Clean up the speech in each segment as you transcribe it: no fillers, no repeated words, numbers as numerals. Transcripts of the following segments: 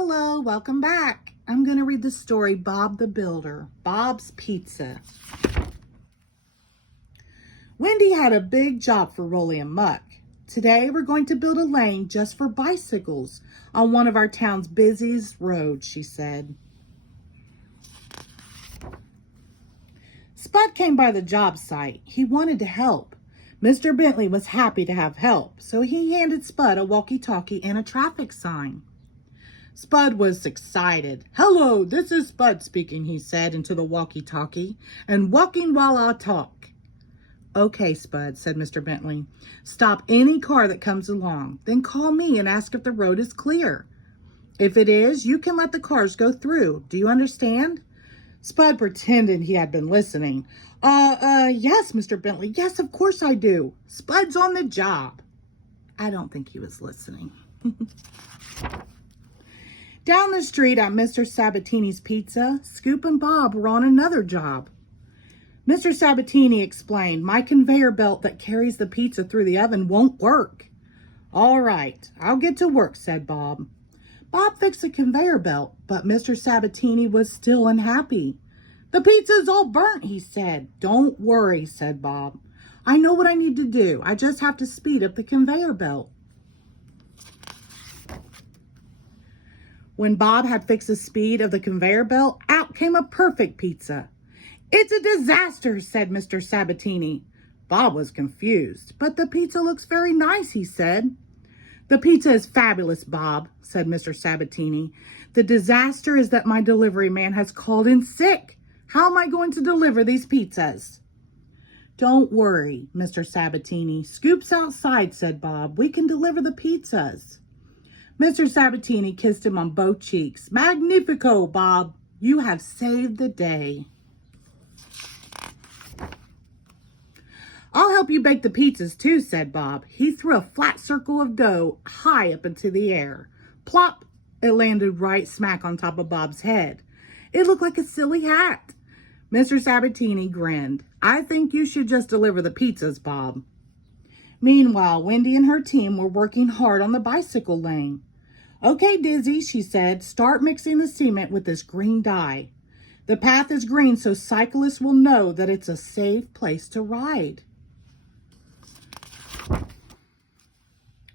Hello, welcome back. I'm going to read the story Bob the Builder, Bob's Pizza. Wendy had a big job for Rolly and Muck. Today we're going to build a lane just for bicycles on one of our town's busiest roads, she said. Spud came by the job site. He wanted to help. Mr. Bentley was happy to have help, so he handed Spud a walkie-talkie and a traffic sign. Spud was excited. "Hello, this is Spud speaking," he said into the walkie-talkie, "and walking while I talk." "Okay, Spud," said Mr. Bentley. "Stop any car that comes along. Then call me and ask if the road is clear. If it is, you can let the cars go through. Do you understand?" Spud pretended he had been listening. Yes, Mr. Bentley. Yes, of course I do. Spud's on the job." I don't think he was listening. Down the street at Mr. Sabatini's Pizza, Scoop and Bob were on another job. Mr. Sabatini explained, "My conveyor belt that carries the pizza through the oven won't work." "All right, I'll get to work," said Bob. Bob fixed the conveyor belt, but Mr. Sabatini was still unhappy. "The pizza's all burnt," he said. "Don't worry," said Bob. "I know what I need to do. I just have to speed up the conveyor belt." When Bob had fixed the speed of the conveyor belt, out came a perfect pizza. "It's a disaster," said Mr. Sabatini. Bob was confused. "But the pizza looks very nice," he said. "The pizza is fabulous, Bob," said Mr. Sabatini. "The disaster is that my delivery man has called in sick. How am I going to deliver these pizzas?" "Don't worry, Mr. Sabatini. Scoop's outside," said Bob. "We can deliver the pizzas." Mr. Sabatini kissed him on both cheeks. "Magnifico, Bob. You have saved the day." "I'll help you bake the pizzas too," said Bob. He threw a flat circle of dough high up into the air. Plop! It landed right smack on top of Bob's head. It looked like a silly hat. Mr. Sabatini grinned. "I think you should just deliver the pizzas, Bob." Meanwhile, Wendy and her team were working hard on the bicycle lane. "Okay, Dizzy," she said, "start mixing the cement with this green dye. The path is green so cyclists will know that it's a safe place to ride."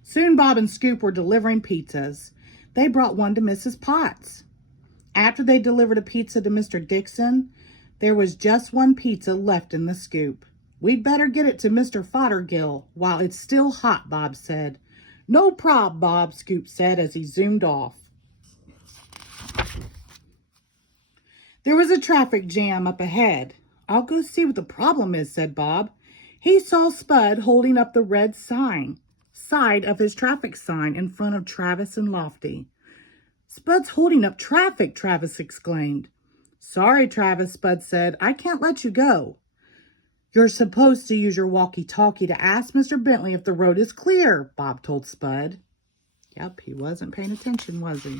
Soon Bob and Scoop were delivering pizzas. They brought one to Mrs. Potts. After they delivered a pizza to Mr. Dixon, there was just one pizza left in the scoop. "We'd better get it to Mr. Fothergill while it's still hot," Bob said. "No prob, Bob," Scoop said as he zoomed off. There was a traffic jam up ahead. "I'll go see what the problem is," said Bob. He saw Spud holding up the red side of his traffic sign in front of Travis and Lofty. "Spud's holding up traffic," Travis exclaimed. "Sorry, Travis," Spud said. "I can't let you go." "You're supposed to use your walkie-talkie to ask Mr. Bentley if the road is clear," Bob told Spud. Yep, he wasn't paying attention, was he?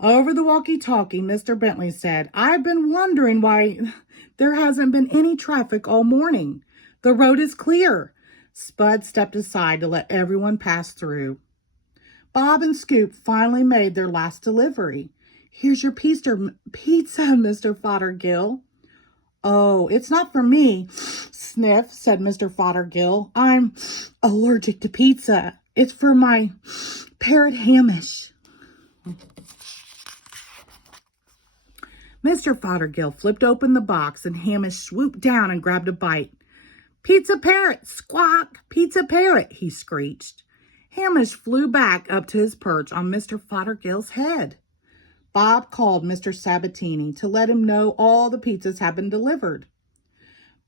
Over the walkie-talkie, Mr. Bentley said, "I've been wondering why there hasn't been any traffic all morning. The road is clear." Spud stepped aside to let everyone pass through. Bob and Scoop finally made their last delivery. "Here's your pizza, Mr. Fothergill." "Oh, it's not for me," sniff, said Mr. Fothergill. "I'm allergic to pizza. It's for my parrot Hamish." Mr. Fothergill flipped open the box and Hamish swooped down and grabbed a bite. "Pizza parrot, squawk, pizza parrot," he screeched. Hamish flew back up to his perch on Mr. Fothergill's head. Bob called Mr. Sabatini to let him know all the pizzas had been delivered.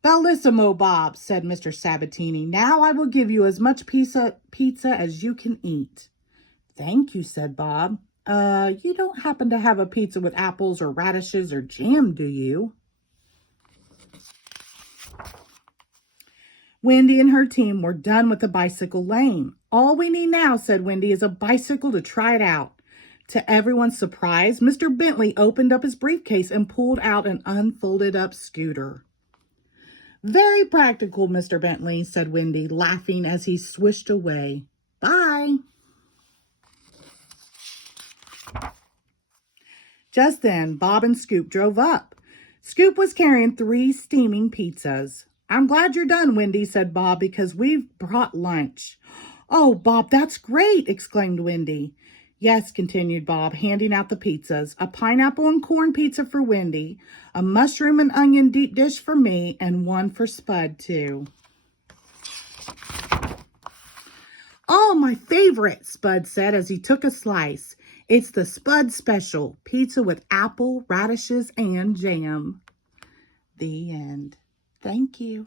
"Bellissimo, Bob," said Mr. Sabatini. "Now I will give you as much pizza as you can eat." "Thank you," said Bob. You don't happen to have a pizza with apples or radishes or jam, do you?" Wendy and her team were done with the bicycle lane. "All we need now," said Wendy, "is a bicycle to try it out." To everyone's surprise, Mr. Bentley opened up his briefcase and pulled out an unfolded up scooter. "Very practical, Mr. Bentley," said Wendy, laughing as he swished away. "Bye." Just then, Bob and Scoop drove up. Scoop was carrying 3 steaming pizzas. "I'm glad you're done, Wendy," said Bob, "because we've brought lunch." "Oh, Bob, that's great," exclaimed Wendy. "Yes," continued Bob, handing out the pizzas. "A pineapple and corn pizza for Wendy, a mushroom and onion deep dish for me, and one for Spud, too." "Oh, my favorite," Spud said as he took a slice. "It's the Spud Special, pizza with apple, radishes, and jam." The end. Thank you.